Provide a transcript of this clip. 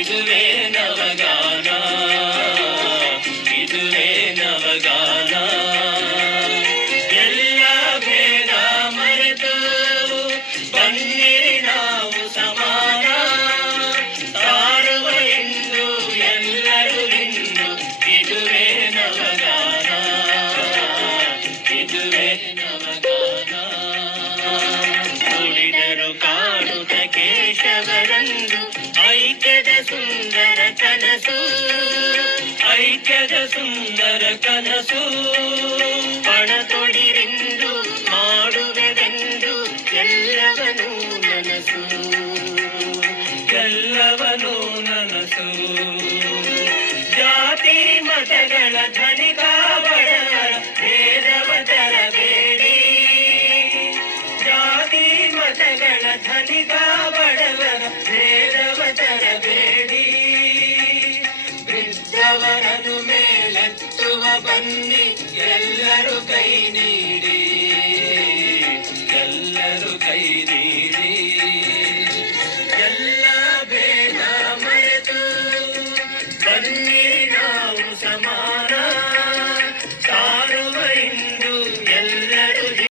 இதுவே ಸಮಾಜ ಸುಂದರ ಕನಸು ಪಣ ತೊಡಿರೆಂದು ಮಾಡುವೆದೆಂದು ಎಲ್ಲವನೂ ನನಸು. ಎಲ್ಲವನು ನನಸು. ಜಾತಿ ಮತಗಳ ಧನಿಕಾವಳ ಭೇದವ ತರಬೇಡಿ ಜಾತಿ ಮತಗಳ ಧನಿಕಾವಡವರ ಬನ್ನಿ ಎಲ್ಲರೂ ಕೈ ನೀಡಿ.